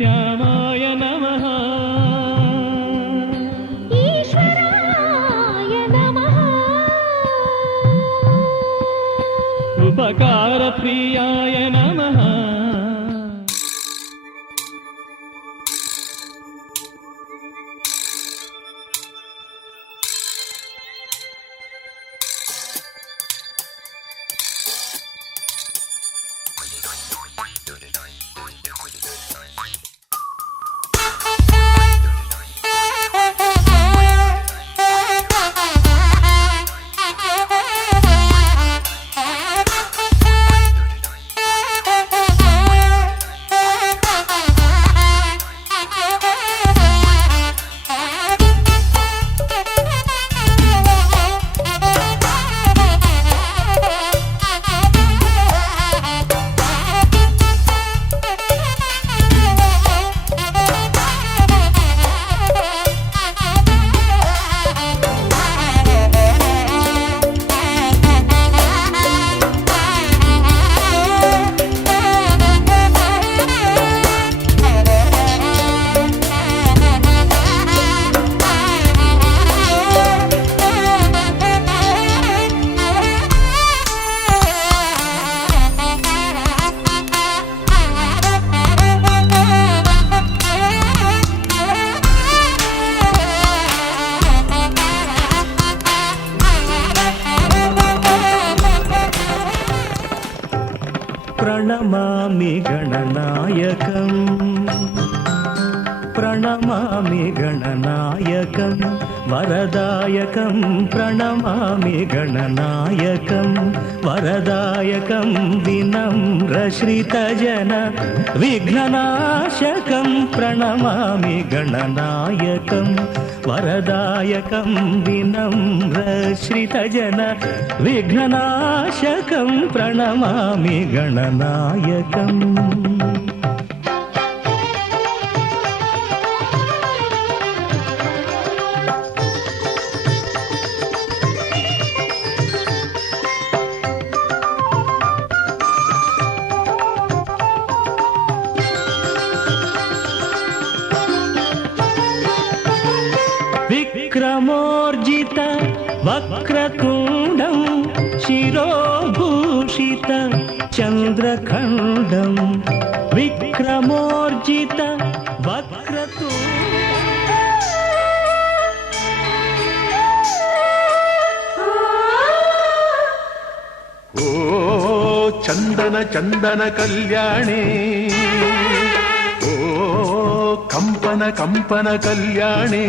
ಶ್ಯಾಮಾಯ ನಮಃ. ಈಶ್ವರಾಯ ನಮಃ. ಉಪಕಾರ ಪ್ರಿಯಾಯ ನಮಃ. ಪ್ರಣಮಾಮಿ ಗಣನಾಯಕಂ ಪ್ರಣಮಾಮಿ ಗಣನಾಯಕಂ ವರದಾಯಕಂ ಪ್ರಣಮಾಮಿ ಗಣನಾಯಕಂ ವರದಾಯಕಂ ವಿನಮ್ರಶ್ರಿತಜನ ವಿಘ್ನನಾಶಕಂ ಪ್ರಣಮಾಮಿ ಗಣನಾಯಕಂ ವರದಾಯಕಂ ವಿನಮ್ರಶ್ರಿತಜನ ವಿಘ್ನನಾಶಕಂ ಪ್ರಣಮಾಮಿ ಗಣನಾಯಕಂ. ವಿಕ್ರಮೋರ್ಜಿತ ವಕ್ರತುಂಡಂ ಶಿರೋಭೂಷಿತ ಚಂದ್ರಖಂಡಂ ವಿಕ್ರಮೋರ್ಜಿತ ಓ ಚಂದನ ಚಂದನ ಕಲ್ಯಾಣಿ, ಓ ಕಂಪನ ಕಂಪನ ಕಲ್ಯಾಣಿ,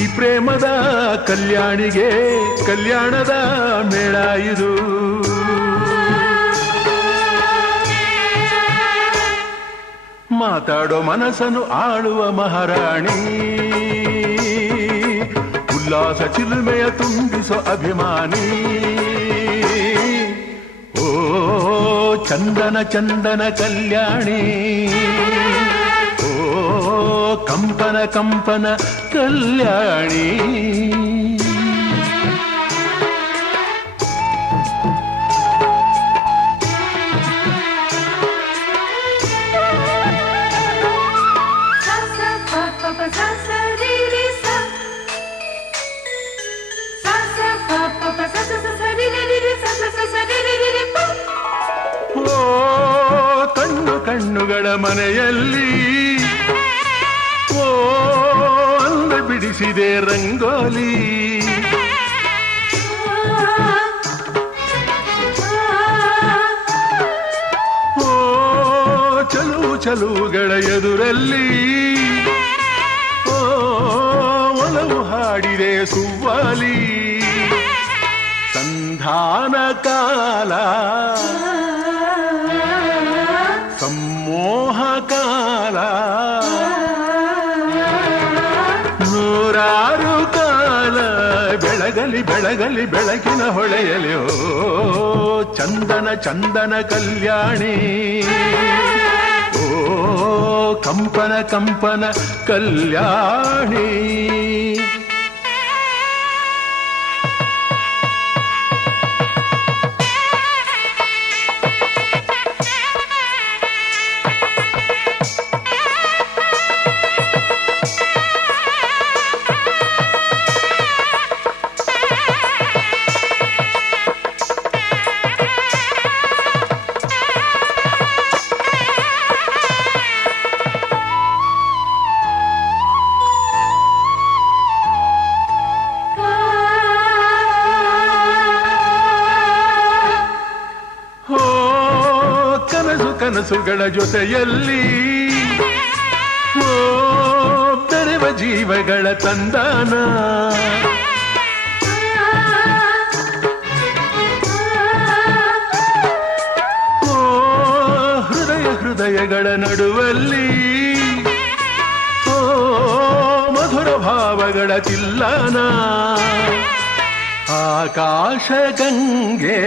ಈ ಪ್ರೇಮದ ಕಲ್ಯಾಣಿಗೆ ಕಲ್ಯಾಣದ ಮೇಳ ಇದು. ಮಾತಾಡೋ ಮನಸ್ಸನ್ನು ಆಳುವ ಮಹಾರಾಣಿ, ಉಲ್ಲಾಸ ಚಿಲುಮೆಯ ತುಂಬಿಸೋ ಅಭಿಮಾನಿ. ಓ ಚಂದನ ಚಂದನ ಕಲ್ಯಾಣಿ, ಓ ಕಂಪನ ಕಂಪನ ಕಲ್ಯಾಣಿ. ಓ ಕಣ್ಣು ಕಣ್ಣುಗಳ ಮನೆಯಲ್ಲಿ ಓ ಅಂದ ಬಿಡಿಸಿದೆ ರಂಗೋಲಿ. ಓ ಚಲುವು ಚಲುವುಗಳ ಎದುರಲ್ಲಿ ಓ ಒಲವು ಹಾಡಿದೆ ಸುವ್ವಾಲಿ. ಸಂಧಾನ ಕಾಲ ಸಮ್ಮೋಹ ಕಾಲ, ನೂರಾರು ಕಾಲ ಬೆಳಗಲಿ ಬೆಳಗಲಿ ಬೆಳಕಿನ ಹೊಳೆಯಲಿ. ಓ ಚಂದನ ಚಂದನ ಕಲ್ಯಾಣಿ, ಓ ಕಂಪನ ಕಂಪನ ಕಲ್ಯಾಣಿ. ಮನಸ್ಸುಗಳ ಜೊತೆಯಲ್ಲಿ ಓ ಬೆರೆವ ಜೀವಗಳ ತಂದಾನ ಓ ಹೃದಯಗಳ ನಡುವಲ್ಲಿ ಓ ಮಧುರ ಭಾವಗಳ ತಿಲ್ಲನ ಆಕಾಶ ಗಂಗೆ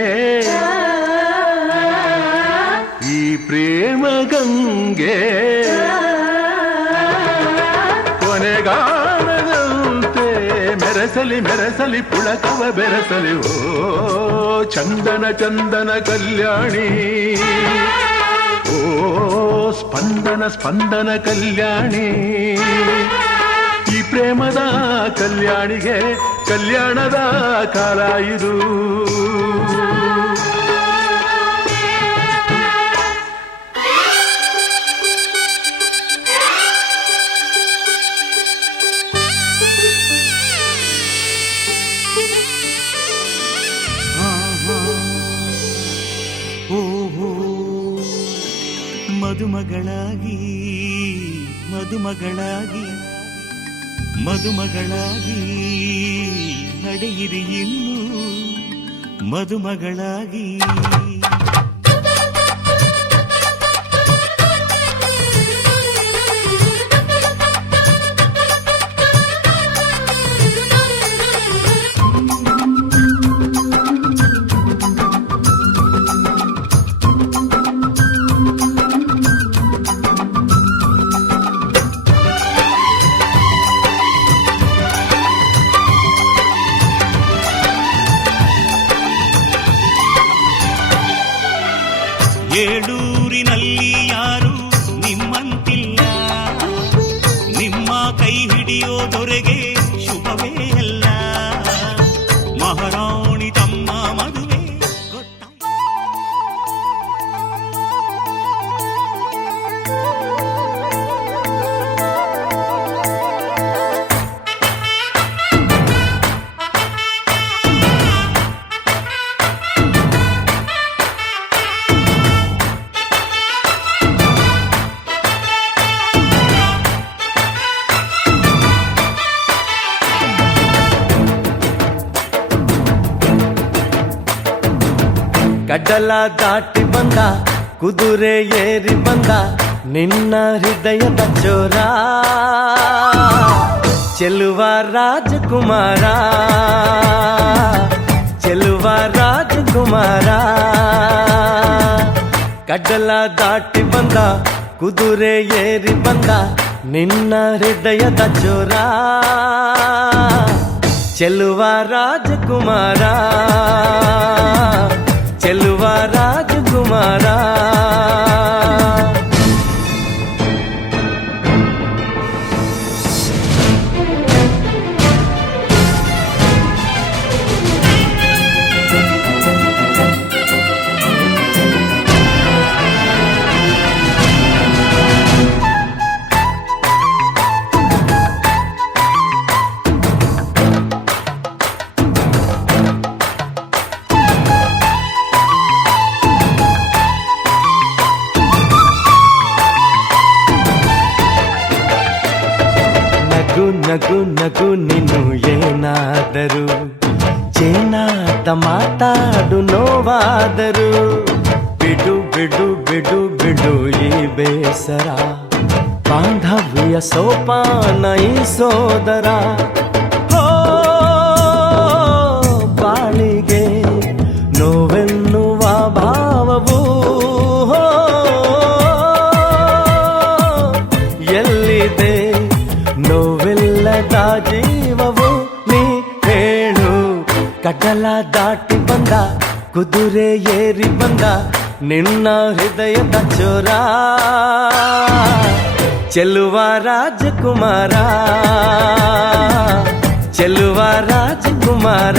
ಈ ಪ್ರೇಮ ಗಂಗೆ ಕೊನೆಗಾಣದಂತೆ ಮೆರೆಸಲಿ ಮೆರೆಸಲಿ ಪುಳಕವ ಬೆರೆಸಲಿ ಓ ಚಂದನ ಚಂದನ ಕಲ್ಯಾಣಿ ಓ ಸ್ಪಂದನ ಸ್ಪಂದನ ಕಲ್ಯಾಣಿ ಈ ಪ್ರೇಮದ ಕಲ್ಯಾಣಿಗೆ ಕಲ್ಯಾಣದ ಕಾಲ ಇದು ಮದುಮಗಳಾಗಿ ಮದುಮಗಳಾಗಿ ಮದುಮಗಳಾಗಿ ನಡೆಯಿರಿ ಇನ್ನು ಮದುಮಗಳಾಗಿ ಏಳೂರಿನಲ್ಲಿ ಯಾರು ನಿಮ್ಮಂತಿಲ್ಲ ನಿಮ್ಮ ಕೈ ಹಿಡಿಯೋ ದೊರೆಗೆ ಶುಭವೇ ಅಲ್ಲ ಮಹಾರಾಣಿ ತಮ್ಮ ಮದುವೆ ಕಡಲ ದಾಟಿ ಬಂದ ಕುದುರೆ ಏರಿ ಬಂದ ನಿನ್ನ ಹೃದಯದ ಚೋರ ಚೆಲುವ ರಾಜಕುಮಾರ ಚೆಲುವ ರಾಜಕುಮಾರ ಕಡಲ ದಾಟಿ ಬಂದ ಕುದುರೆ ಏರಿ ಬಂದ ನಿನ್ನ ಹೃದಯದ ಚೋರ ಚೆಲುವ ರಾಜಕುಮಾರ ಚೆಲುವ ರಾಜಕುಮಾರ ನಗು ನಗು ನೀನು ಏನಾದರೂ ಚೇನಾದ ಮಾತಾಡು ನೋವಾದರು ಬಿಡು ಬಿಡು ಬಿಡು ಬಿಡು ಈ ಬೇಸರ ಬಾಂಧವ್ಯ ಸೋಪಾನ ಈ ಸೋದರ ಬಾಳಿಗೆ ನೋವೆನ್ನುವ ಭಾವವು ಎಲ್ಲಿದೆ ನೋವೆಲ್ಲದ ಜೀವವು ನೀ ಹೇಳು ಕಡಲ ದಾಟಿ ಬಂದ ಕುದುರೆ ಏರಿ ಬಂದ ನಿನ್ನ ಹೃದಯದ ಚೋರ ಚೆಲುವ ರಾಜಕುಮಾರ ಚೆಲುವ ರಾಜಕುಮಾರ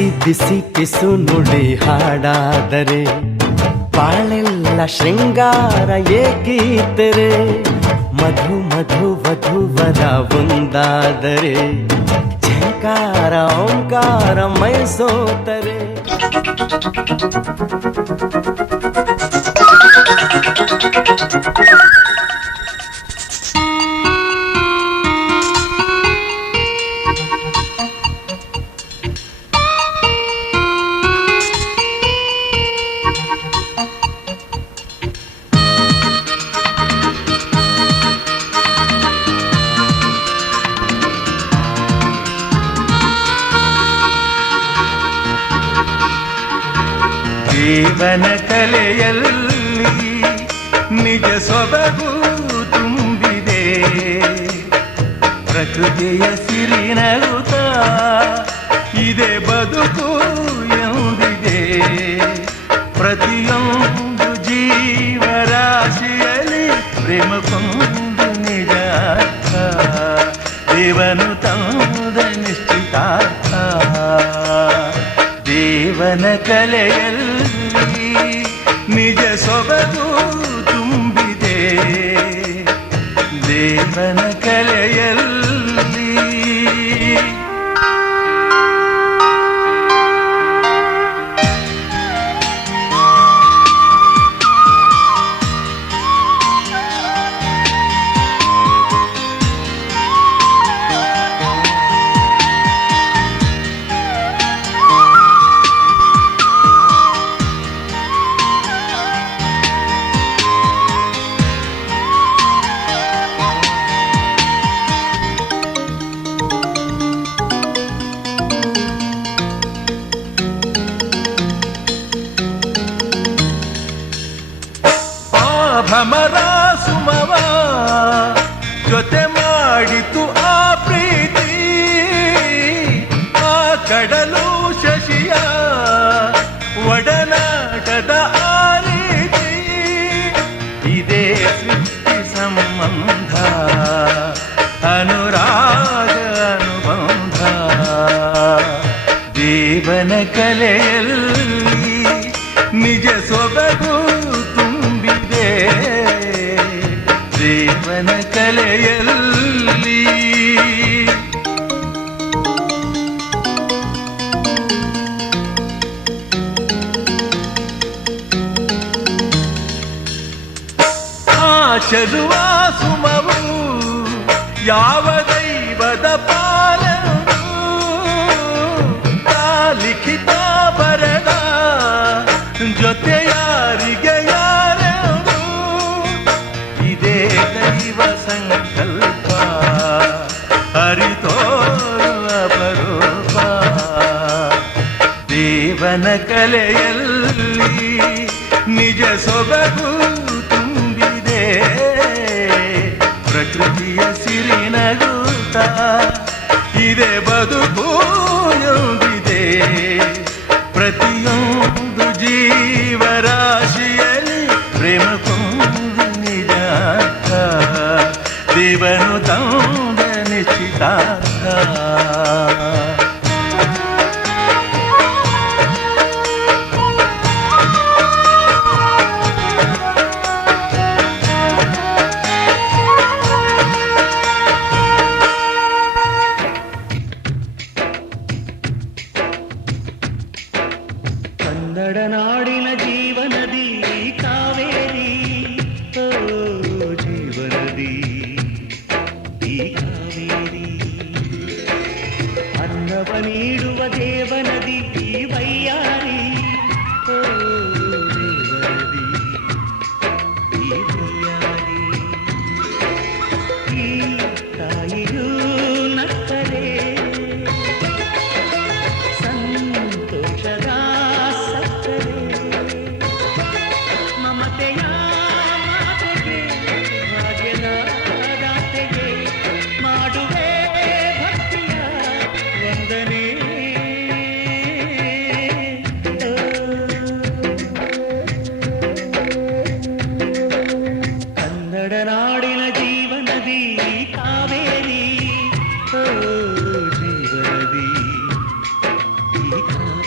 ಬಿಸಿ ಬಿಸಿ ಪಿಸು ನುಡಿ ಹಾಡಾದರೆ ಬಾಳೆಲ್ಲ ಶೃಂಗಾರ ಏಕೀತರೆ ಮಧು ಮಧು ವಧುವರ ಒಂದಾದರೆ ಝಂಕಾರ ಓಂಕಾರ ಮೈಸೋತರೆ. ಜೀವನ ಕಲೆಯಲ್ಲಿ ನಿಜ ಸೊಬಗು ತುಂಬಿದೆ, ಪ್ರಕೃತಿಯ ಸಿರಿನಗುತ್ತ ಇದೆ ಬದುಕು ಎಂದಿದೆ. ಪ್ರತಿಯೊಂದು ಜೀವರಾಶಿಯಲ್ಲಿ ಪ್ರೇಮ ಕೊಂದು ನಿಜ ದೇವನು ತಂದ ನಿಶ್ಚಿತಾರ್ಥ. ದೇವನ ಕಲೆಯಲ್ಲಿ ನಿಜ ಸೊಬಗು ತುಂಬಿದೆ, ದೇವನ ಕಲೆಯಲ್ಲಿ. ಭ್ರಮರ ಸುಮವ ಜೊತೆ ಮಾಡಿತು ಆ ಪ್ರೀತಿ, ಆ ಕಡಲು ಶಶಿಯ ಒಡನಾಟದ ಆ ರೀತಿ. ಇದೇ ಸೃಷ್ಟಿ ಸಂಬಂಧ ಅನುರಾಗ ಅನುಬಂಧ. ದೇವನ ಕಲೆಯಲ್ಲಿ ನಿಜ ಸೊಬಗು ತುಂಬಿದೆ, ದೇವನ ಕಲೆಯಲ್ಲಿ. ಆ ಚೆಲುವ ಸುಮವು ಯಾವ ದೈವದ ಪಾಲನು, ಲಿಖಿತ ಬರದ ಜೊತೆ ಯಾರಿಗೆ ಯಾರು. ಇದೇ ದೈವ ಸಂಕಲ್ಪ ಹರಿತೋರುವ ಅಪರೂಪ. ದೇವನ ಕಲೆಯಲ್ಲಿ ನಿಜ ಸೊಬಗು ತುಂಬಿದೆ, ಪ್ರಕೃತಿಯ ಸಿರಿನಗುತ್ತ ಇದೆ ಬದುಕು ಎಂದಿದೆ. ಪ್ರತಿಯೊಂದು ಜೀವರಾಶಿಯಲ್ಲಿ ಪ್ರೇಮ ಕೊಂದು ನಿಜ ದೇವನು ತಂದ ನಿಶ್ಚಿತಾರ್ಥ. ಕನ್ನಡ ನಾಡಿನ ಜೀವನದಿ ಕಾವೇರಿ, ಓ ಜೀವನದಿ ಈ ಕಾವೇರಿ. ಅನ್ನವ ನೀಡುವ ದೇವನದಿ ಈ ವೈಯಾರಿ, ಓ ದೇವನದಿ ಈ ವೈಯಾರಿ. ಈ ತಾಯಿಯೂ ನಕ್ಕರೆ ಸಂತೋಷದ ಸಕ್ಕರೆ, ಮಮತೆಯ ಮಾತೆಗೆ ಭಾಗ್ಯದ ದಾತೆಗೆ ಮಾಡುವೆ ಭಕ್ತಿಯ ವಂದನೆ. ಕನ್ನಡ ನಾಡಿನ ಜೀವನದಿ ಕಾವೇರಿ, ಓ ಜೀವನದಿ ಈ ಕಾವೇರಿ.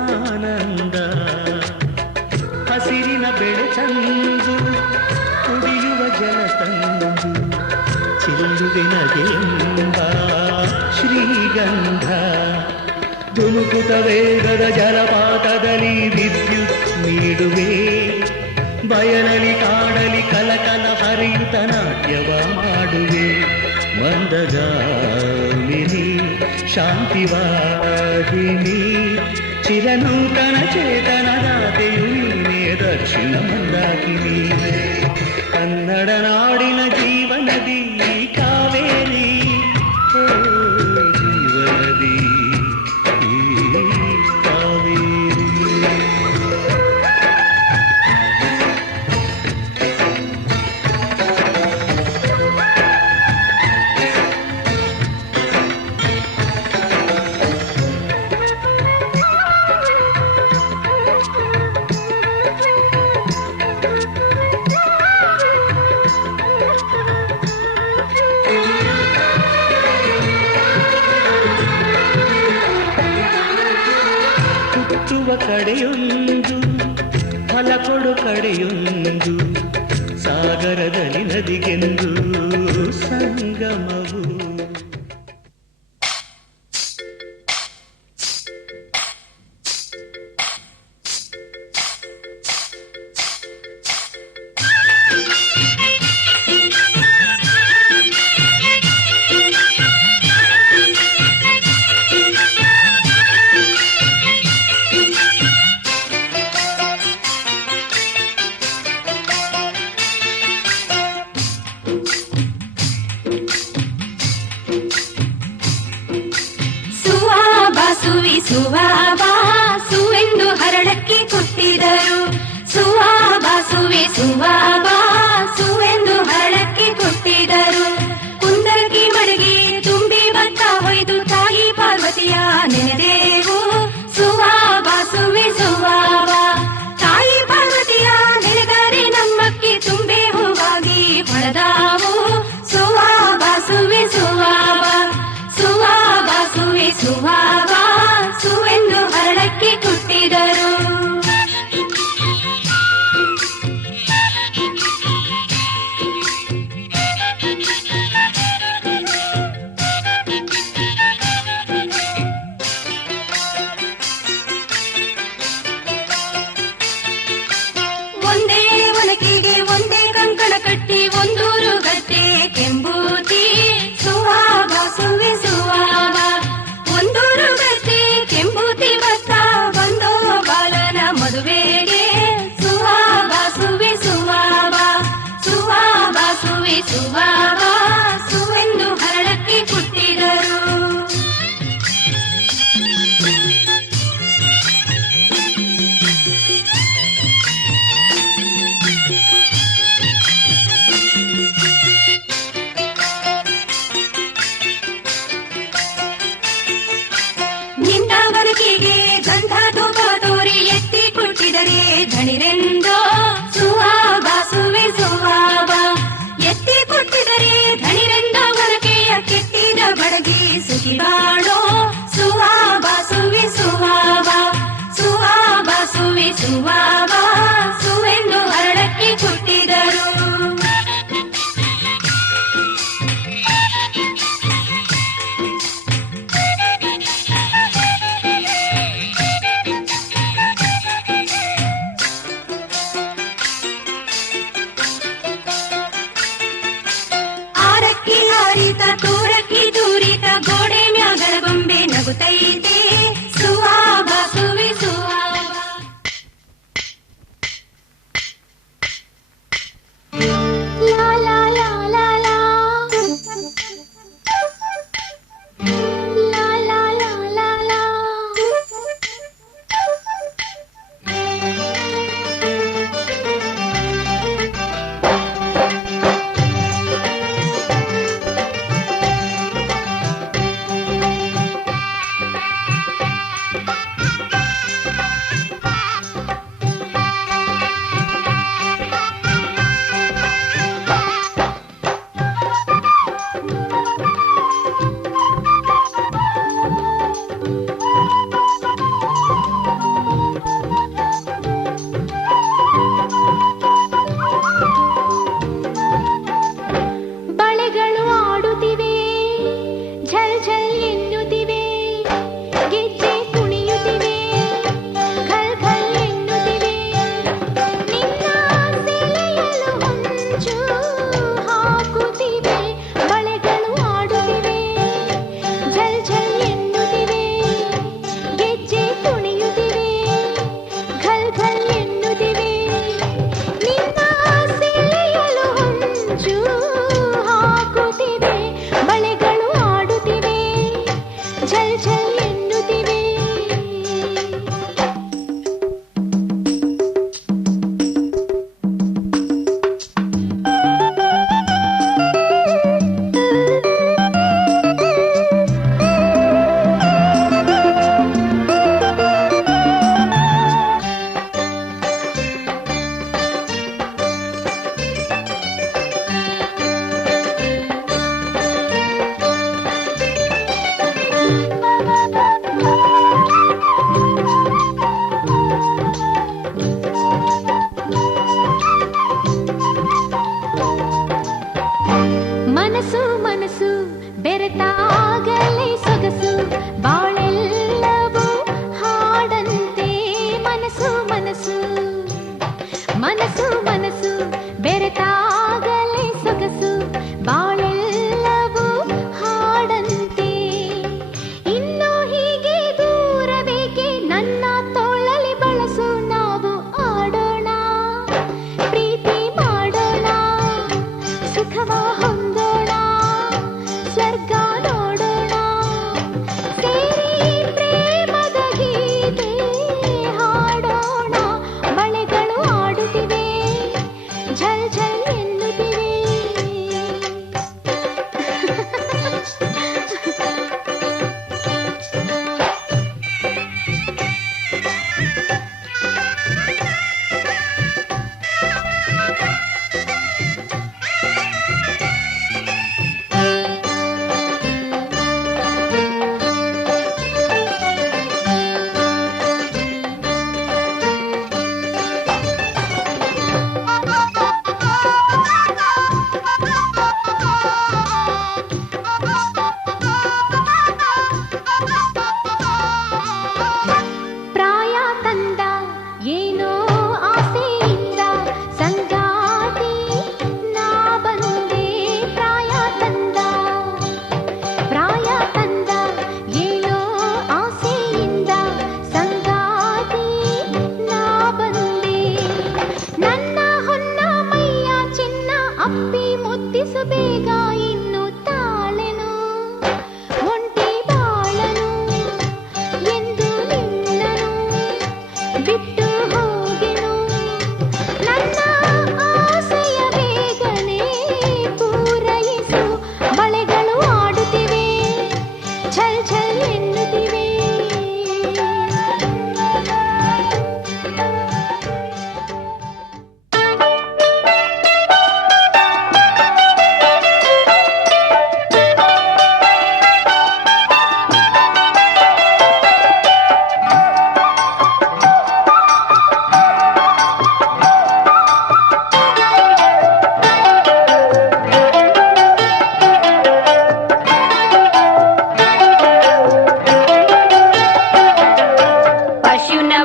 ಆನಂದ ಹಸಿರಿನ ಬೆಳೆ ತಂದು ಕುಡಿಯುವ ಜಲ ತಂದು ಚೆಲ್ಲುವೆನಗೆಂಬ ಶ್ರೀಗಂಧ ಧುಮುಕುತ ವೇಗದ ಜಲಪಾತದಲ್ಲಿ ವಿದ್ಯುತ್ ನೀಡುವೆ ಬಯಲಲಿ ಕಾಡಲಿ ಕಲಕಲ ಹರಿಯುತ್ತ ನಾಟ್ಯವ ಮಾಡುವೆ ಮಂದಗಾಮಿನಿ ಶಾಂತಿವಾಹಿನಿ ಚಿರನೂತನ ಚೇತನದಾತೆಯು ನೀನೇ ದಕ್ಷಿಣ ಮಂದಾಕಿನಿ ಕನ್ನಡ ನಾಡಿನ ಜೀವನದಿ ಕಾವೇರಿ ಓ ಜೀವನದಿ ಈ ಕಾವೇರಿ ಹುಟ್ಟುವ ಕಡೆಯೊಂದು ಫಲ ಕೊಡು ಕಡೆಯೊಂದು ಸಾಗರದಲ್ಲಿ ನದಿಗೆಂದು ಸಂಗಮವು ಸುವೆಂದು ಹರಳಕ್ಕೆ ಕೊಟ್ಟಿದರು ಸುವೆಂದು ಹರಳಕ್ಕೆ ಕೊಟ್ಟಿದರು ಕುಂದರಕ್ಕೆ ಮಡಗಿ ತುಂಬಿ ಭತ್ತ ಹೊಯ್ದು ತಾಯಿ ಪಾರ್ವತಿಯ ನೆನೆದೇವು ಸುವೆ ತಾಯಿ ಪಾರ್ವತಿಯ ನೆನೆದರೆ ನಮ್ಮಕ್ಕೆ ತುಂಬೆ ಹೂವಾಗಿ ಹೊಳೆದಾವು ಸುವೆಂದು ಹರಳಕ್ಕೆ ಕೊಟ್ಟಿದರು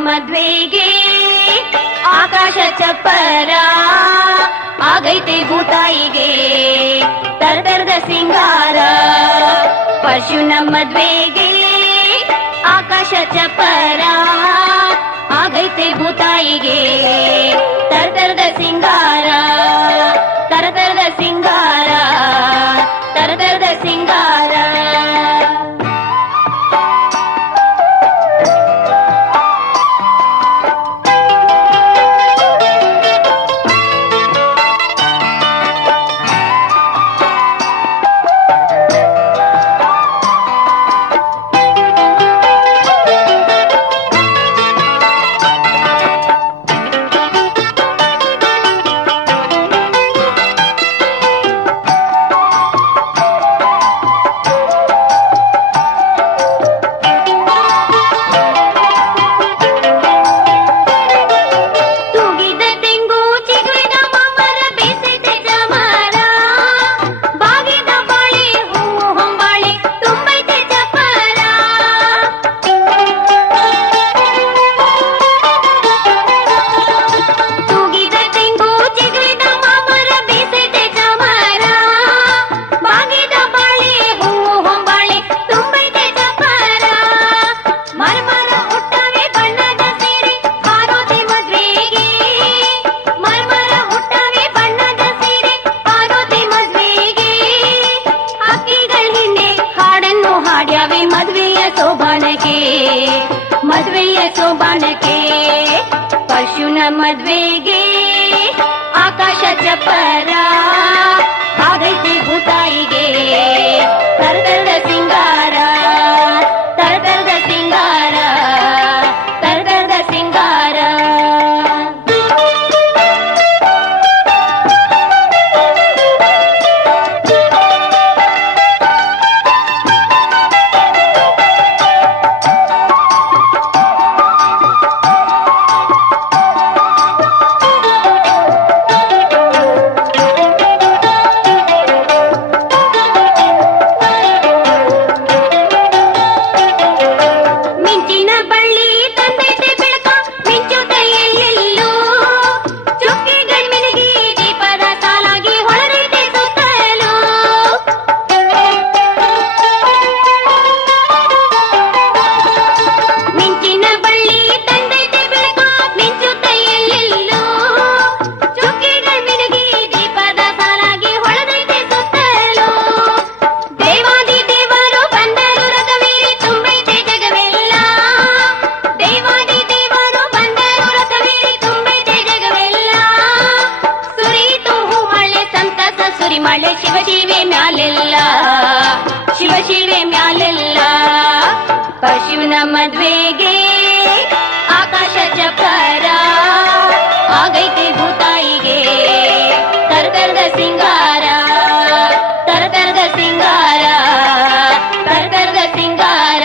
ಮದ್ವೆಗೆ ಆಕಾಶ ಚಪ್ಪರ ಆಗೈತೆ ಭೂತಾಯಿಗೆ ತರತರದ ಸಿಂಗಾರ. ಪರಶುನ ಮದ್ವೆಗೆ ಆಕಾಶ ಚಪ್ಪರ ಆಗೈತೆ ಭೂತಾಯಿಗೆ ತರತರದ ಸಿಂಗಾರ. ತರತರದ ಸಿಂಗಾರ, ತರತರದ ಸಿಂಗಾರ. ಮದ್ವೆಯ ಸೋಬಾನಕ್ಕೆ ಪರಶುನ ಮದ್ವೆಗೆ ಆಕಾಶ ಚಪ್ಪರ ಆಗೈತೆ ಭೂತಾಯಿಗೆ ತರತರದ ಸಿಂಗಾರ. ತರತರದ ಸಿಂಗಾರ, ತರತರದ ಸಿಂಗಾರ. ಮಳೆ ಶಿವ ಶಿವೆ ಮ್ಯಾಲೆಲ್ಲ, ಶಿವ ಶಿವೆ ಮ್ಯಾಲೆಲ್ಲ. ಪರಶುನ ಮದ್ವೆಗೆ ಆಕಾಶ ಚಪ್ಪರ ಆಗೈತೆ ಭೂತಾಯಿಗೆ ತರತರದ ಸಿಂಗಾರ. ತರತರದ ಸಿಂಗಾರ, ತರತರದ ಸಿಂಗಾರ.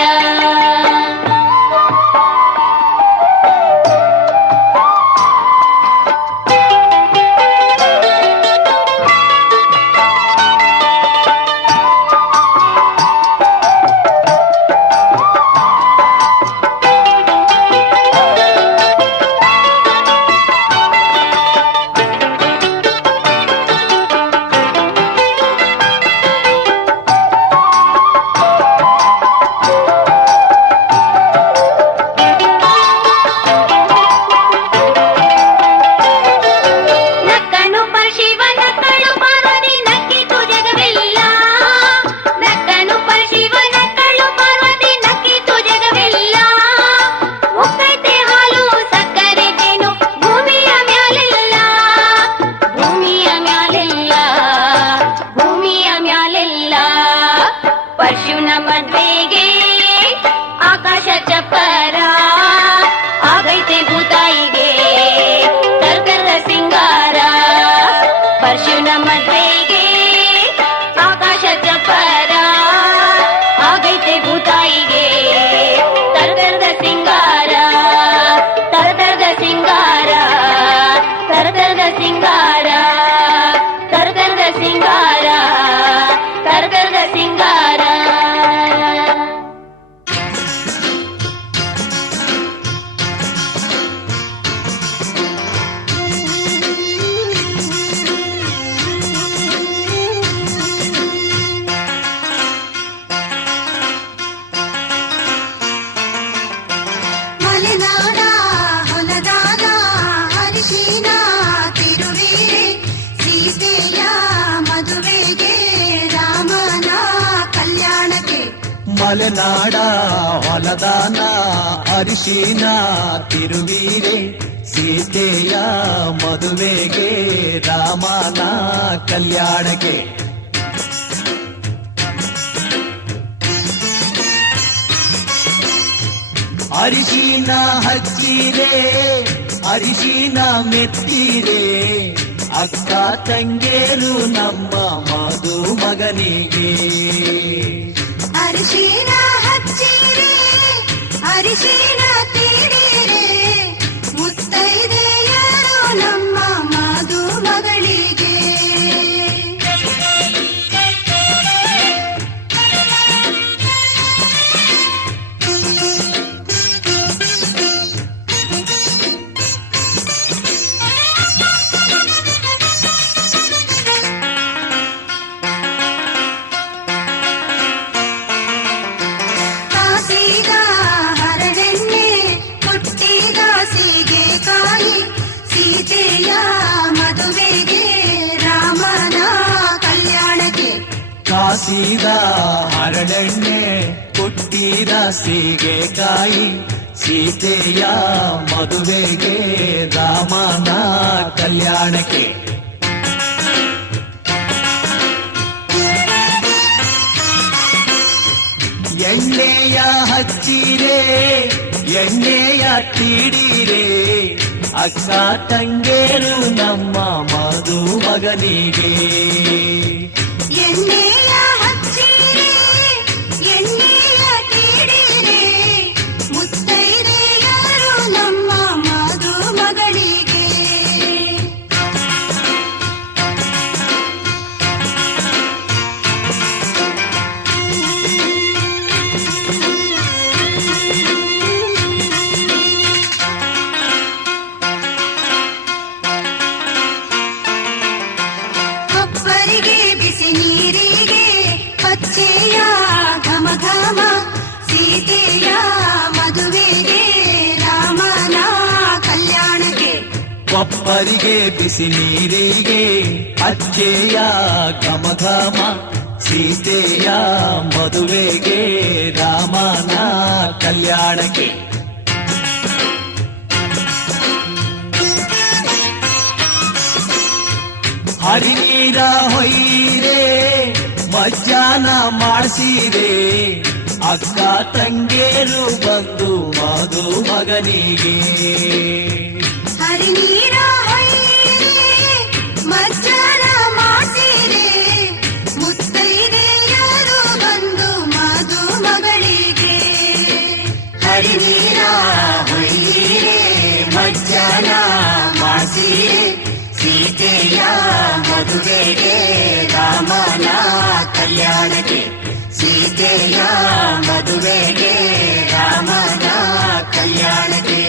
ಮಲೆನಾಡ ಹೊಲದಾನ ಅರಿಶಿನ ತಿರುವೀರೆ ಸೀತೆಯ ಮದುವೆಗೆ ರಾಮನ ಕಲ್ಯಾಣಕ್ಕೆ ಮಲೆನಾಡ ಹೊಲದಾನ ಅರಿಶಿನ ತಿರುವೀರೆ ಸೀತೆಯ ಮದುವೆಗೆ ರಾಮನ ಕಲ್ಯಾಣಕ್ಕೆ ಅರಿಶಿನ ಹಚ್ಚಿರೆ ಅರಿಶಿನ ಮೆತ್ತಿರೆ ಅಕ್ಕ ತಂಗೇರು ನಮ್ಮ ಮದುಮಗನಿಗೆ ಅರಿಶಿನ ಹಚ್ಚಿರೆ ಅರಿಶಿನ ತೀರಿರೆ ಮುತ್ತೈದೆಯರು ನಮ್ಮ ಮದುಮಗಳಿಗೆ ಕಾಸಿದ ಹರಳೆಣ್ಣೆ ಹುಟ್ಟಿದ ಸೀಗೆಕಾಯಿ ಸೀತೆಯ ಮದುವೆಗೆ ರಾಮನ ಕಲ್ಯಾಣಕ್ಕೆ ಕಾಸಿದ ಹರಳೆಣ್ಣೆ ಹುಟ್ಟಿದ ಸೀಗೆಕಾಯಿ ಸೀತೆಯ ಮದುವೆಗೆ ರಾಮನ ಕಲ್ಯಾಣಕ್ಕೆ ಎಣ್ಣೆಯ ಹಚ್ಚಿರೆ ಎಣ್ಣೆಯ ತೀಡಿರೆ ಅಕ್ಕ ತಂಗೇರು ನಮ್ಮ ಮದುಮಗನಿಗೆ ಎಣ್ಣೆಯ ಹಚ್ಚಿರೆ ಎಣ್ಣೆಯ ತೀಡಿರೆ ಮುತ್ತೈದೆಯರು ನಮ್ಮ ಮದುಮಗಳಿಗೆ ಅಪ್ಪರಿಗೆ ಬಿಸಿ ನೀರಿಗೆ ಪಚ್ಚೆಯ ಘಮ ಘಮ ಸೀತೆಯ ಮದುವೆಗೆ ರಾಮನ ಕಲ್ಯಾಣಕ್ಕೆ ಕೊಪ್ಪರಿಗೆ ಬಿಸಿ ನೀರಿಗೆ ಅಚ್ಚೆಯ ಘಮ ಘಮ ಸೀತೆಯ ಮದುವೆಗೆ ರಾಮನ ಕಲ್ಯಾಣಕ್ಕೆ ಹರಿನೀರ ಹೊಯ್ಯಿರೆ ಮಜ್ಜಾನ ಮಾಡಿಸಿರೆ ಅಕ್ಕ ತಂಗೇರು ಬಂದು ಮದುಮಗನಿಗೆ ಹರಿನೀರ ಹೊಯ್ಯಿರೆ ಮಜ್ಜನ ಮಾಡಿಸಿರೆ ಮುತ್ತೈದೆಯರು ಬಂದು ಮದುಮಗಳಿಗೆ ಹರಿನೀರ ಹೊಯ್ಯಿರೆ ಮಜ್ಜನ ಮಾಡಿಸಿರೆ ಸೀತೆಯ ಮದುವೆಗೆ ರಾಮನ ಕಲ್ಯಾಣಕ್ಕೆ ಸೀತೆಯ ಮದುವೆಗೆ ರಾಮನ ಕಲ್ಯಾಣಕ್ಕೆ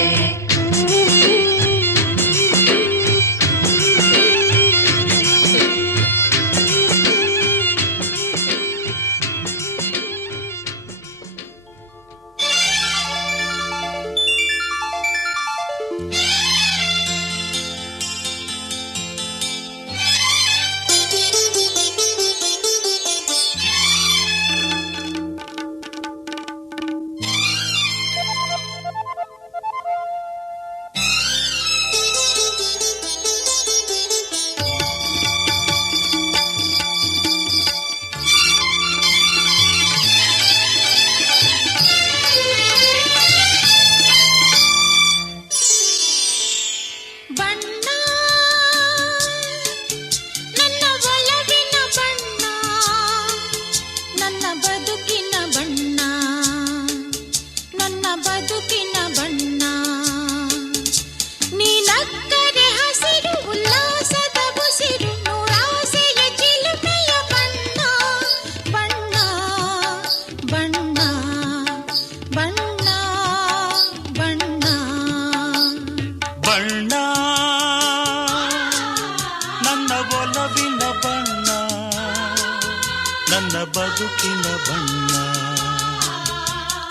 ನನ್ನ ಬದುಕಿನ ಬಣ್ಣ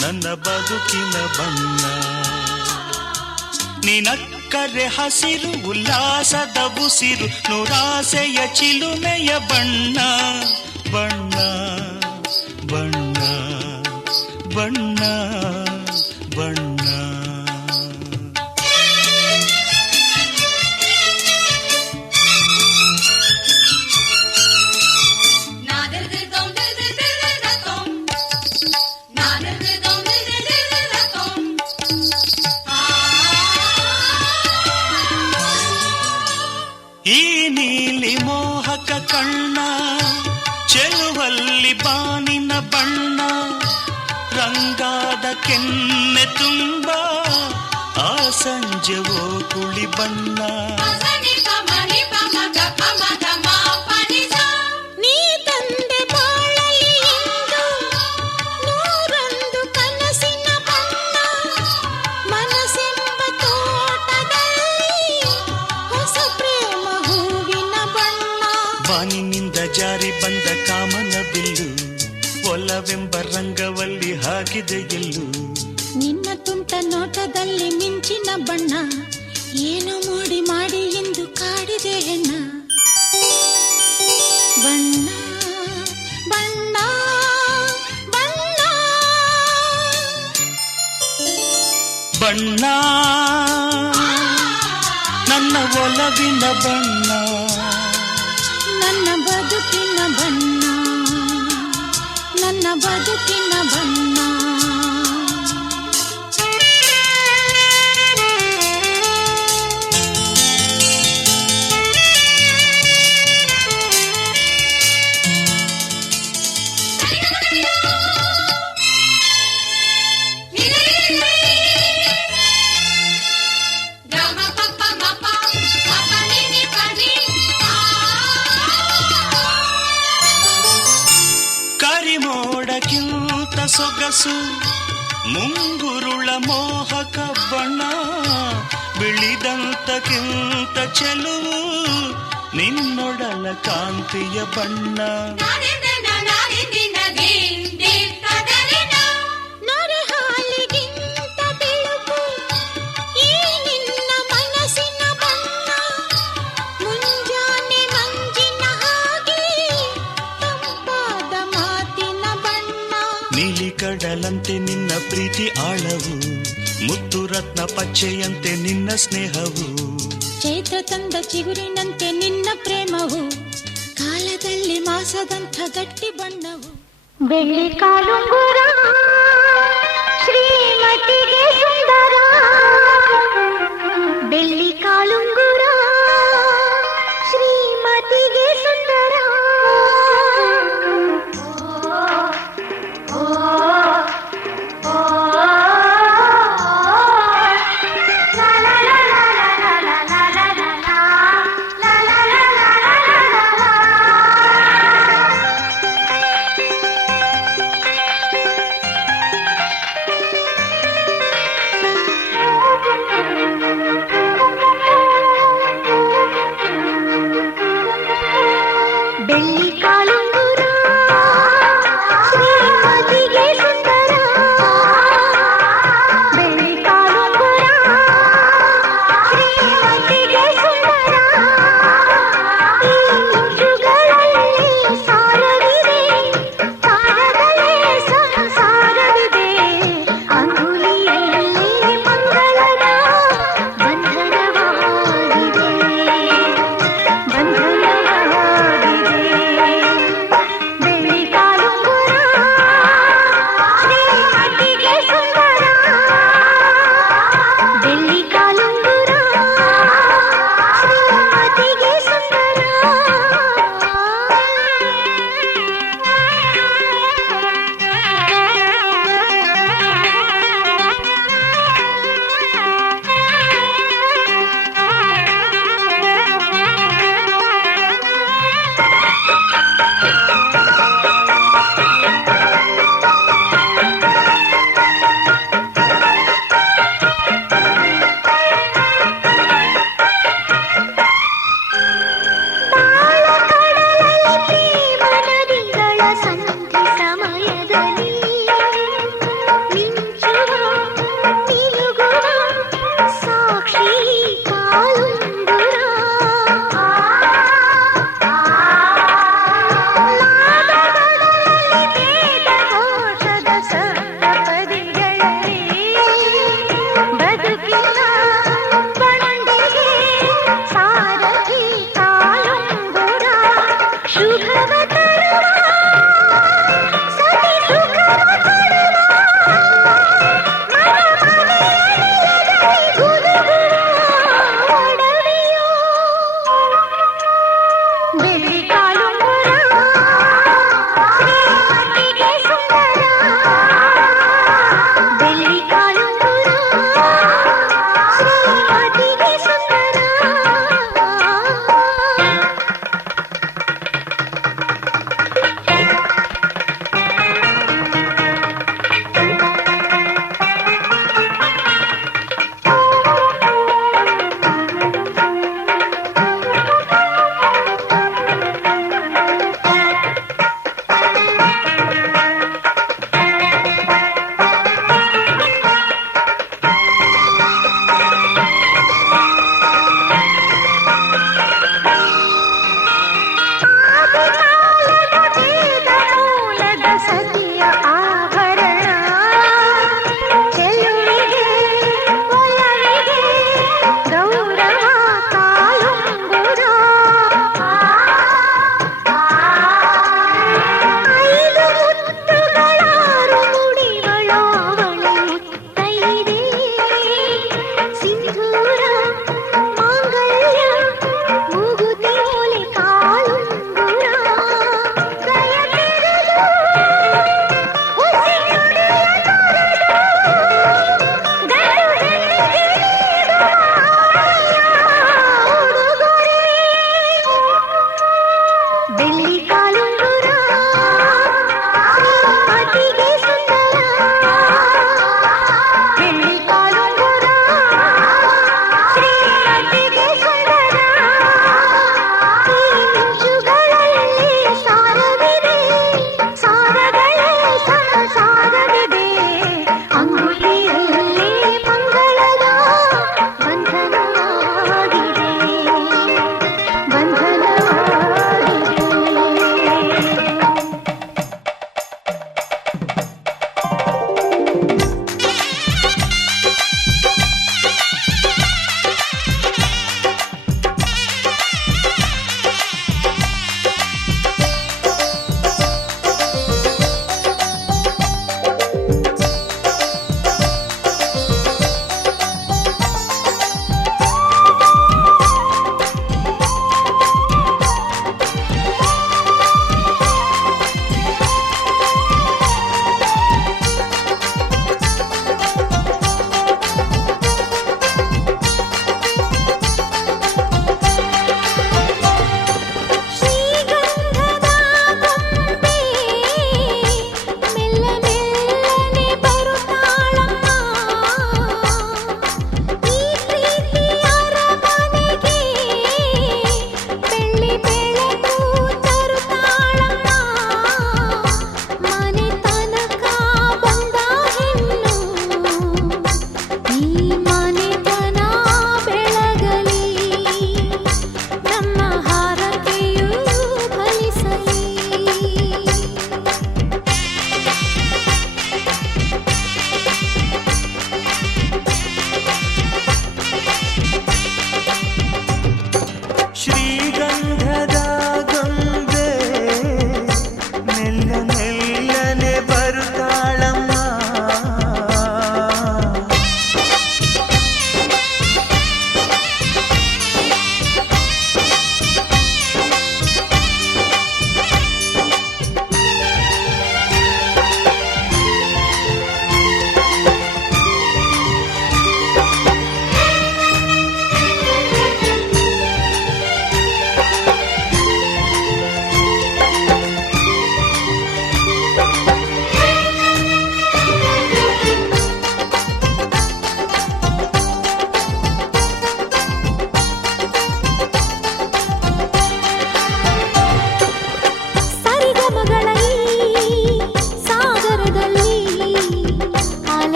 ನನ್ನ ಬದುಕಿನ ಬಣ್ಣ ನಿನಕ್ಕರೆ ಹಸಿರು ಉಲ್ಲಾಸದ ಉಸಿರು ನೂರಾಸೆಯ ಚಿಲುಮೆಯ ಬಣ್ಣ ಬಣ್ಣ ಬಣ್ಣ ಬಣ್ಣ ಬಣ್ಣ. ಈ ನೀಲಿ ಮೋಹಕ ಕಣ್ಣ ಚೆಲುವಲ್ಲಿ ಬಾನಿನ ಬಣ್ಣ ರಂಗಾದ ಕೆನ್ನೆ ತುಂಬ ಆ ಸಂಜೆವೋ ಕುಳಿ ಬಣ್ಣ. ನೀ ತಂದೆ ಬಾಳಲಿ ಎಂದು ನೂರೊಂದು ಕನಸಿನ ಬಣ್ಣ ಮನಸ್ಸೆಂಬ ತೋಟದಲ್ಲಿ ಹೊಸ ಪ್ರೇಮ ಹೂವಿನ ಬಣ್ಣ. ಬಾನಿನಿಂದ ಜಾರಿ ಬಂದ ಕಾಮನ ಬಿಲ್ಲು ಒಲವೆಂಬ ರಂಗವಲ್ಲಿ ಹಾಕಿದೆ ಎಲ್ಲೂ. ನಿನ್ನ ತುಂಟ ನೋಟದಲ್ಲಿ ಮಿಂಚಿನ ಬಣ್ಣ ಏನು ಮೋಡಿ ಮಾಡಿ ಎಂದು ಕಾಡಿದೆ ಹೆಣ್ಣ. ಬಣ್ಣ ಬಣ್ಣ ಬಣ್ಣ ಬಣ್ಣ ನನ್ನ ಒಲವಿನ ಬಣ್ಣ ನನ್ನ ಬದುಕಿನ ಬಣ್ಣ ನನ್ನ ಬದುಕಿನ ಬಣ್ಣ. ಕರಿಮೋಡಕ್ಕಿಂತ ಸೊಗಸು ಮುಂಗುರುಳ ಮೋಹಕ ಬಣ್ಣ ಬಿಳಿದಂತಕ್ಕಿಂತ ಚೆಲುವು ನಿನ್ನೊಡಲ ಕಾಂತಿಯ ಬಣ್ಣ. ನೊರೆ ಹಾಲಿಗಿಂತ ಬೆಳಕು ಈ ನಿನ್ನ ಮನಸ್ಸಿನ ಬಣ್ಣ ಮುಂಜಾನೆ ಮಂಜಿನ ಹಾಗೆ ತಂಪಾದ ಮಾತಿನ ಬಣ್ಣ. ನೀಲಿ ಕಡಲಂತೆ ನಿನ್ನ ಪ್ರೀತಿ ಆಳವು ಮುತ್ತು ರತ್ನ ಪಚ್ಚೆಯಂತೆ ನಿನ್ನ ಸ್ನೇಹವು ಚೈತ್ರ ತಂದ ಚಿಗುರಿನಂತೆ ನಿನ್ನ ಪ್ರೇಮವು ಕಾಲದಲ್ಲಿ ಮಾಸದಂಥ ಗಟ್ಟಿ ಬಣ್ಣವು. ಬೆಳ್ಳಿ ಕಾಲುಂಗುರ ಶ್ರೀಮತಿಗೆ ಸುಂದರ ಬೆಳ್ಳಿ ಕಾಲುಂಗುರ ಶ್ರೀಮತಿಗೆ ಸುಂದರ.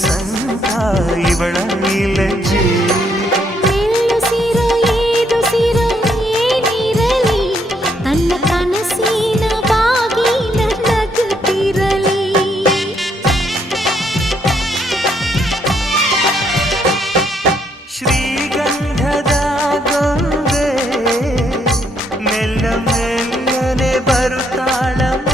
ವಸಂತ ಇವಳ ಲಜ್ಜೆ. ಮೆಲ್ಲುಸಿರ ಏದುಸಿರ ಏನಿರಲಿ ತನ್ನ ಕನಸಿನ ಬಾಗಿಲ ನಗುತ್ತಿರಲಿ. ಶ್ರೀಗಂಧದ ಗೊಂಬೆ ಮೆಲ್ಲ ಮೆಲ್ಲನೆ ಬರುತ್ತಾಳಮ್ಮ.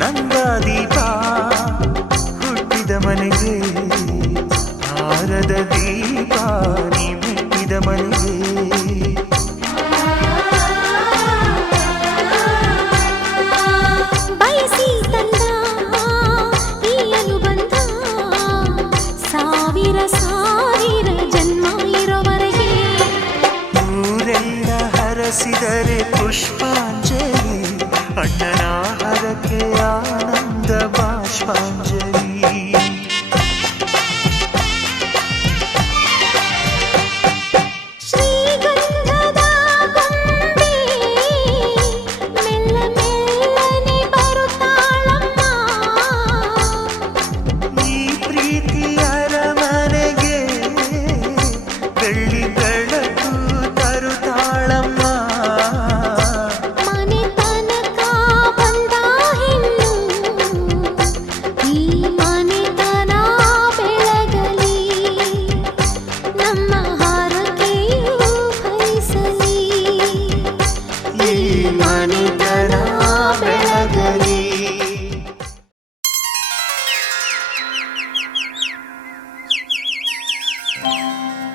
ನಂದಾದೀಪ ಹುಟ್ಟಿದ ಮನೆಗೆ ಹಾರದ ದೀಪ ನೀ ಮೆಟ್ಟಿದ ಮನೆಗೆ. ಬಯಸಿ ತಂದ ಈ ಅನುಬಂಧ ಸಾವಿರ ಸಾವಿರ ಜನ್ಮ ಇರೋವರೆಗೆ. ಊರೆಲ್ಲ ಹರಸಿದರೆ ಪುಷ್ಪಾಂಜಲಿ, ಅಣ್ಣನ ಹರಕೆ ಆನಂದ ಬಾಷ್ಪಾಂಜಲಿ. ಶ್ರೀಗಂಧದ ಗೊಂಬೆ ಮೆಲ್ಲ ಮೆಲ್ಲನೆ ಬರುತ್ತಾಳಮ್ಮ. ಈ ಪ್ರೀತಿಯ ಅರಮನೆಗೆ ಬೆಳ್ಳಿ ಬೆಳಕು ತರುತ್ತಾಳಮ್ಮ. ಮನೆ ತನಕ ಬಂದ ಹೆಣ್ಣು ಈ ಮನೆತನ ಬೆಳಗಲಿ, ನಮ್ಮ ಹಾರಕೆಯು ಫಲಿಸಲಿ. ಈ ಮನೆತನ ಬೆಳಗಲಿ.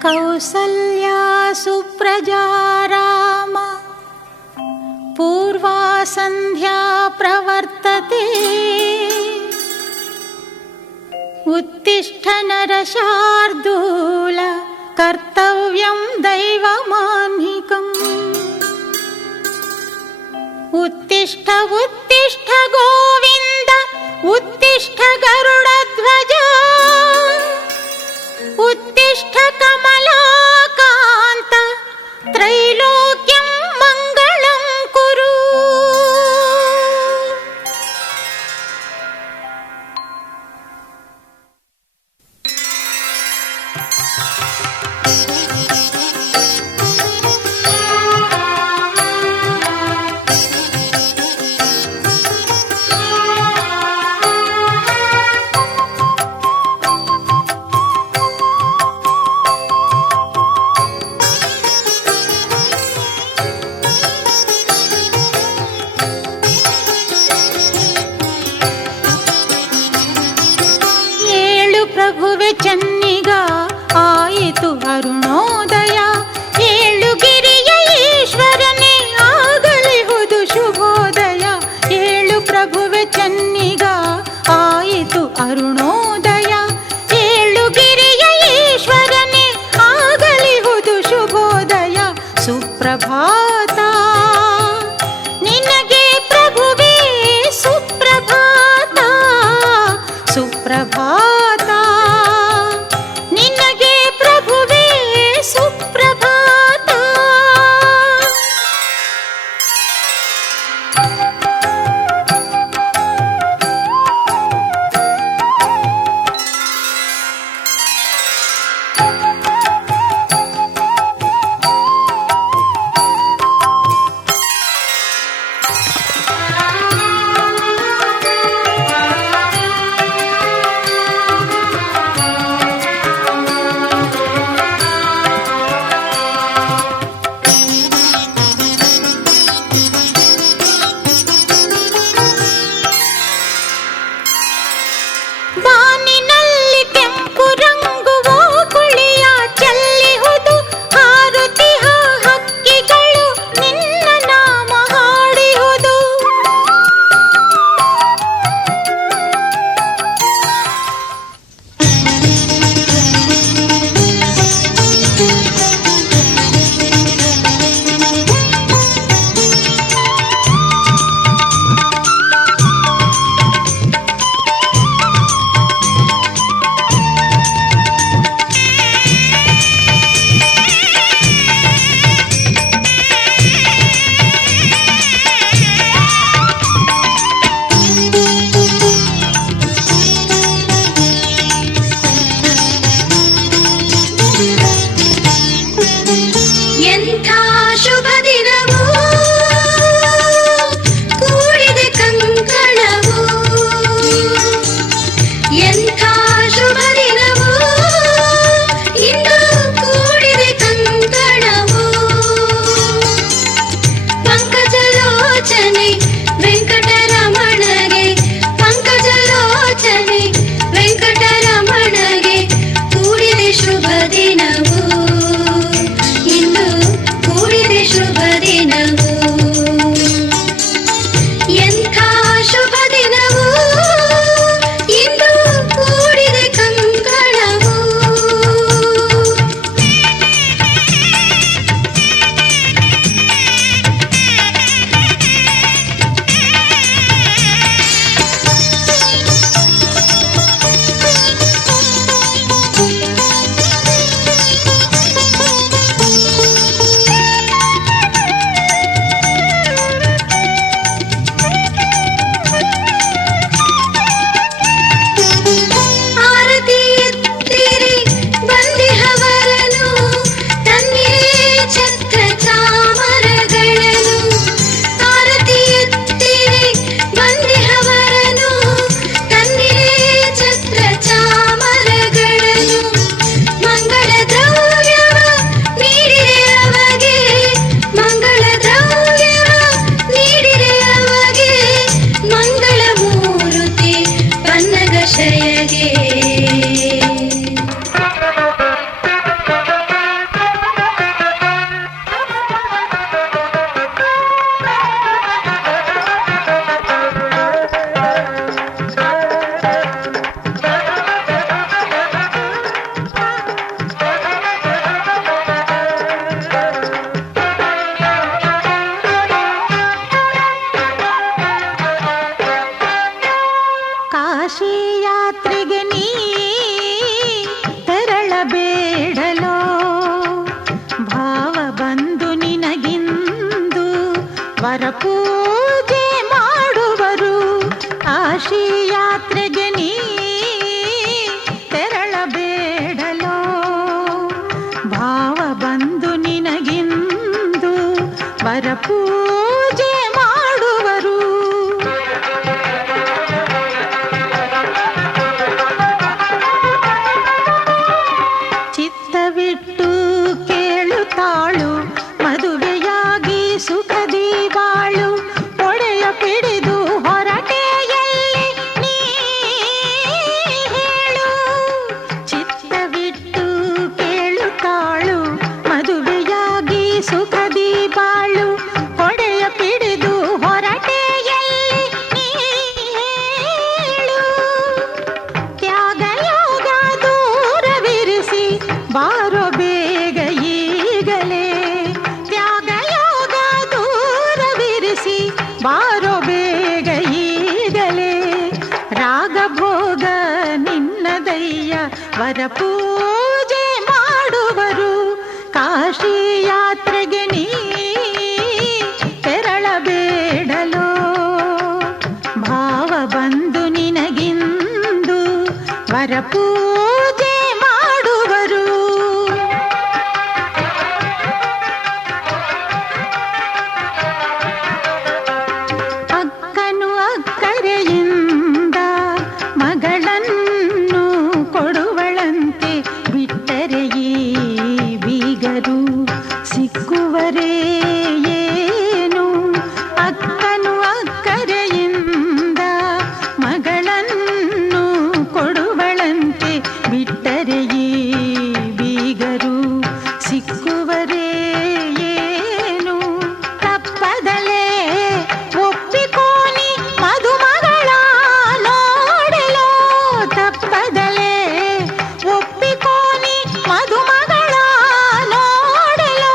ಕೌಸಲ್ಯಾ ಸುಪ್ರಜಾ ರಾಮ ಪೂರ್ವಾ ಸಂಧ್ಯಾ ಪ್ರವರ್ತತೆ. ಉತ್ತಿಷ್ಠ ನರಶಾರ್ದೂಲ ಕರ್ತವ್ಯಂ ದೈವಮಾನ್ನಿಕಂ. ಉತ್ತಿಷ್ಠ ಉತ್ತಿಷ್ಠ ಗೋವಿಂದ ಉತ್ತಿಷ್ಠ ಗರುಡಧ್ವಜ. ಉತ್ತಿಷ್ಠ ಕಮಲಾಕಾಂತ ತ್ರೈಲೋಕ್ಯಂ ಮಂಗಳಂ ಕುರು. ಪ್ರಭುವೆ ಚೆನ್ನಿಗ ಆಯಿತು ಅರುಣೋದಯ. ಏಳುಗಿರಿಯ ಈಶ್ವರನೇ ಆಗಲಿಹುದು ಶುಭೋದಯ. ಏಳು ಪ್ರಭುವೆ ಚೆನ್ನಿಗ ಆಯಿತು ಅರುಣೋದಯ. ಏಳುಗಿರಿಯ ಈಶ್ವರನೇ ಆಗಲಿಹುದು ಶುಭೋದಯ. ಸುಪ್ರಭಾತ ನಿನಗೆ ಪ್ರಭುವೇ ಸುಪ್ರಭಾತ. ಸುಪ್ರಭಾತ ನಿನಗೆ ಪ್ರಭುವೇ ಸುಪ್ರಭಾತ. ಪಂಕಜಲೋಚನೆ ವೆಂಕಟರಮಣಗೆ ಪಂಕಜಲೋಚನೆ ವೆಂಕಟರಮಣಗೆ ಕೂಡಿದೆ ಶುಭ ದಿನವು ಇಂದು ಕೂಡಿದೆ ಶುಭ ದಿನವು ಎಂಥ ಶುಭ ದಿನವು ಇಂದು ಕೂಡಿದೆ ಕಂಕಣವು ಆರತಿ ಎತ್ತಿರಿ ಬಂದಿಹವರನು ತನ್ನಿರೇ ಛತ್ರ ಚಾಮರಗಳನ್ನು ಆರತಿ ಎತ್ತಿರಿ ಬಂದಿಹವರನು ತನ್ನಿರೇ ಛತ್ರ ಚಾಮರಗಳನ್ನು ಮಂಗಳ ದ್ರವ್ಯವ ನೀಡಿರೆ ಅವಗೆ ಮಂಗಳ ದ್ರವ್ಯವ ನೀಡಿರೆ ಅವಗೆ ಮಂಗಳ ಮೂರುತಿ ಪನ್ನಗ ಶಯಗೆ ಕಾಶಿ ಯಾತ್ರೆಗೆ ನೀ ತೆರಳಬೇಡಲೋ ಭಾವ ಬಂದು ನಿನಗಿಂದು ವರಪೂಜೆ ಮಾಡುವರು ಕಾಶಿ ಯಾತ್ರೆಗೆ ನೀ ತೆರಳಬೇಡಲೋ ಭಾವ ಬಂದು ನಿನಗಿಂದು ವರಪೂಜೆ ಮಾಡುವರು ಚಿತ್ತವಿಟ್ಟು ಕೇಳುತ್ತಾಳು ಮದುವೆಯಾಗಿ ಸುಖದಿ ಬಾಳು ಒಡೆಯ ಪಿಡಿದು ಹೊರಟೆಯಲ್ಲಿ ನೀ ಹೇಳು ಚಿತ್ತವಿಟ್ಟು ಕೇಳುತ್ತಾಳು ಮದುವೆಯಾಗಿ ಸುಖದಿ ಬಾಳು ಒಡೆಯ ಪಿಡಿದು ಹೊರಟೆಯಲ್ಲಿ ನೀ ಹೇಳು ತ್ಯಾಗಯೋಗ ದೂರವಿರಿಸಿ ಬಾರೋ ಬೇಗ ಈಗಲೇ ತ್ಯಾಗಯೋಗ ದೂರವಿರಿಸಿ ಬಾರೋ ಬೇಗ ಈಗಲೇ ರಾಗಭೋಗ ನಿನ್ನದಯ್ಯ ವರಪೂಜೆ ಮಾಡುವರು ಕಾಶಿ ಯಾತ್ರೆಗೆ ನೀ ತೆರಳಬೇಡಲೋ ಭಾವ ಬಂದು ನಿನಗಿಂದು ವರಪೂಜೆ ಮಾಡುವರು ಅಕ್ಕನು ಅಕ್ಕರೆಯಿಂದ ಮಗಳನ್ನು ಕೊಡುವಳಂತೆ ಬಿಟ್ಟರೆ ಈ ಬೀಗರು ಸಿಕ್ಕುವರೇ ಏನು ಅಕ್ಕನು ಅಕ್ಕರೆಯಿಂದ ಮಗಳನ್ನು ಕೊಡುವಳಂತೆ ಬಿಟ್ಟರೆ ಈ ಬೀಗರು ಸಿಕ್ಕುವರೇ ಏನು ತಪ್ಪದಲೇ ಒಪ್ಪಿಕೋನಿ ಮದುಮಗಳ ನೋಡಲೋ ತಪ್ಪದಲೇ ಒಪ್ಪಿಕೋನಿ ಮದುಮಗಳ ನೋಡಲೋ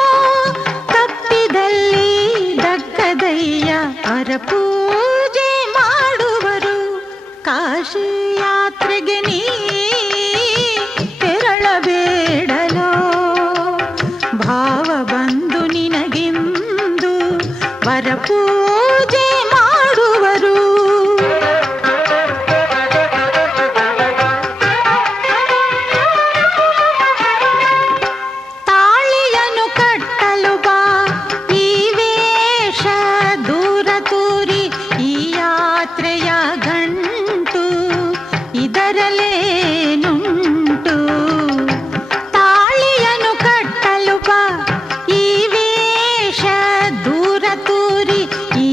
ತಪ್ಪಿದಲ್ಲಿ ದಕ್ಕದಯ್ಯ ವರಪೂಜೆ ಮಾಡುವರು ಕಾಶಿ ಯಾತ್ರೆಗೆ ನೀ ತೆರಳಬೇಡಲೋ ಭಾವ ಬಂದು ನಿನಗಿಂದು ವರಪೂಜೆ ಮಾಡುವರು ತಾಳಿಯನು ಕಟ್ಟಲು ಬಾ ಈ ವೇಷ ದೂರ ತೂರಿ ಈ ಯಾತ್ರೆಯ ಗಂಟು ಇದರಲ್ಲೇನುಂಟು ತಾಳಿಯನು ಕಟ್ಟಲು ಬಾ ಈ ವೇಷ ದೂರ ತೂರಿ ಈ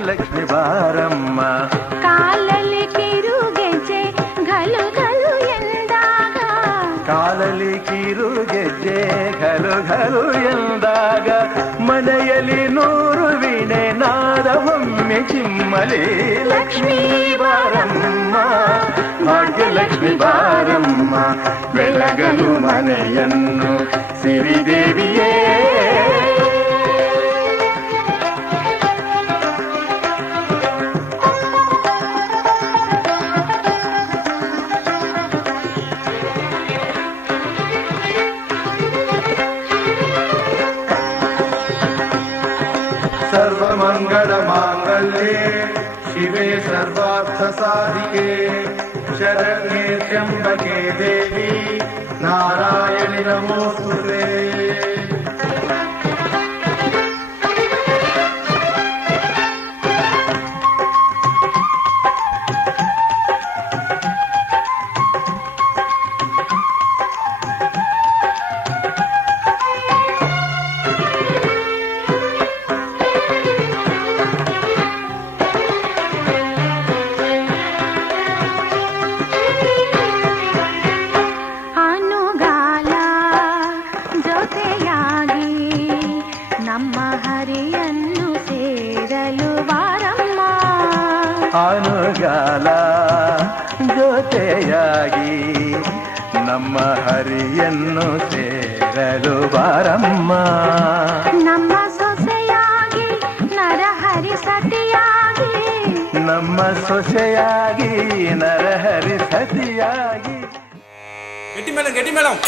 ಭಾಗ್ಯಲಕ್ಷ್ಮಿ ಬಾರಮ್ಮ. ಕಾಲಲ್ಲಿ ಕಿರುಗೆಜ್ಜೆ ಘಲು ಘಲು ಎಂದಾಗ, ಕಾಲಲ್ಲಿ ಕಿರುಗೆಜ್ಜೆ ಘಲು ಘಲು ಎಂದಾಗ, ಮನೆಯಲ್ಲಿ 100 ವೀಣೆ ನಾದವೊಮ್ಮೆ ಚಿಮ್ಮಲಿ. ಲಕ್ಷ್ಮೀ ಬಾರಮ್ಮ, ಭಾಗ್ಯಲಕ್ಷ್ಮಿ ಬಾರಮ್ಮ, ಬೆಳಗಲು ಮನೆಯನ್ನು ಸಿರಿದೇವಿಯೇ. ಸರ್ವಮಂಗಳ ಮಾಂಗಲ್ಯೆ ಶಿವೆ ಸರ್ವಾರ್ಥ ಸಾಧಿಕೆ, ಶರಣ್ಯೆ ತ್ರ್ಯಂಬಕೆ ದೇವಿ ನಾರಾಯಣಿ ನಮೋಸ್ತುತೆ. ಅನುಗಾಲ ಜೊತೆಯಾಗಿ ನಮ್ಮ ಹರಿಯನ್ನು ಸೇರಲು ಬಾರಮ್ಮ. ಅನುಗಾಲ ಜೊತೆಯಾಗಿ ನಮ್ಮ ಹರಿಯನ್ನು ಸೇರಲು ಬಾರಮ್ಮ. ನಮ್ಮ ಸೊಸೆಯಾಗಿ ನರಹರಿ ಸತಿಯಾಗಿ, ನಮ್ಮ ಸೊಸೆಯಾಗಿ ನರಹರಿ ಸತಿಯಾಗಿ. ಗಟ್ಟಿ ಮೇಡಮ್